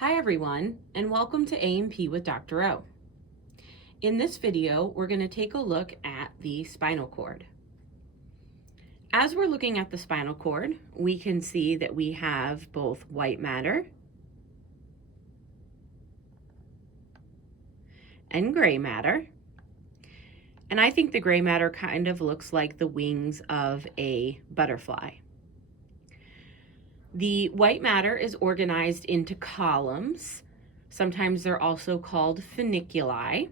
Hi everyone, and welcome to A&P with Dr. O. In this video, we're going to take a look at the spinal cord. As we're looking at the spinal cord, we can see that we have both white matter and gray matter. And I think the gray matter kind of looks like the wings of a butterfly. The white matter is organized into columns. Sometimes they're also called funiculi.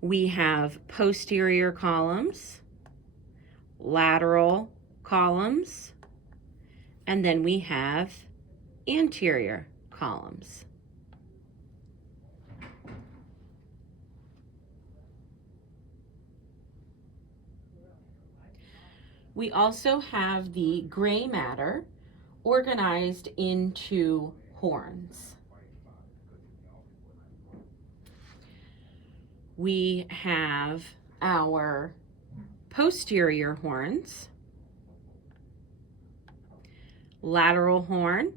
We have posterior columns, lateral columns, and then we have anterior columns. We also have the gray matter organized into horns. We have our posterior horns, lateral horn,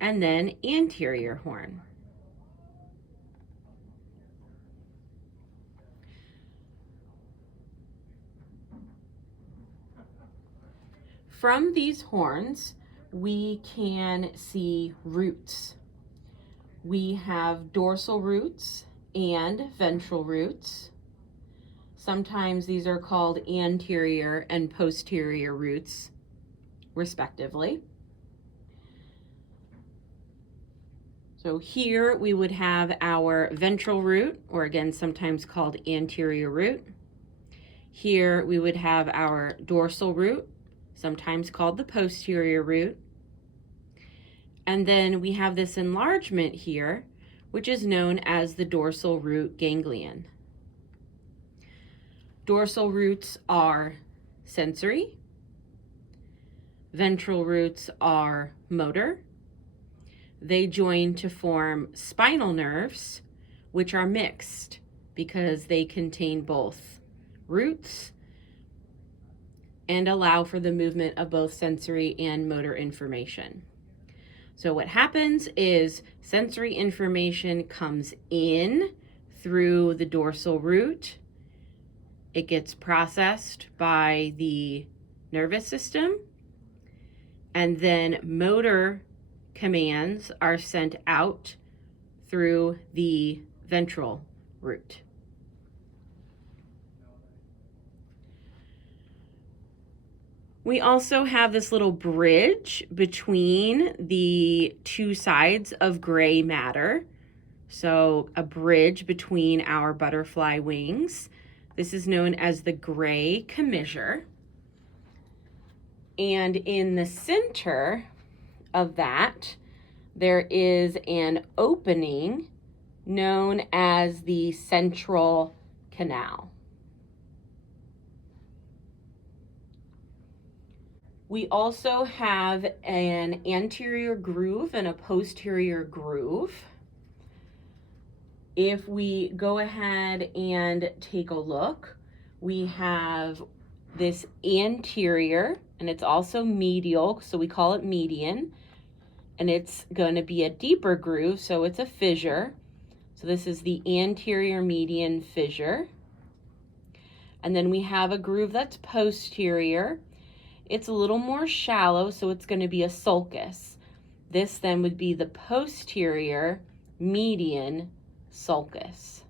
and then anterior horn. From these horns, we can see roots. We have dorsal roots and ventral roots. Sometimes these are called anterior and posterior roots, respectively. So here we would have our ventral root, or again, sometimes called anterior root. Here we would have our dorsal root, sometimes called the posterior root. And then we have this enlargement here, which is known as the dorsal root ganglion. Dorsal roots are sensory. Ventral roots are motor. They join to form spinal nerves, which are mixed because they contain both roots and allow for the movement of both sensory and motor information. So what happens is sensory information comes in through the dorsal root. It gets processed by the nervous system, and then motor commands are sent out through the ventral root. We also have this little bridge between the two sides of gray matter. So a bridge between our butterfly wings. This is known as the gray commissure. And in the center of that, there is an opening known as the central canal. We also have an anterior groove and a posterior groove. If we go ahead and take a look, we have this anterior, and it's also medial, so we call it median, and it's going to be a deeper groove, so it's a fissure. So this is the anterior median fissure. And then we have a groove that's posterior. It's a little more shallow, so it's going to be a sulcus. This then would be the posterior median sulcus.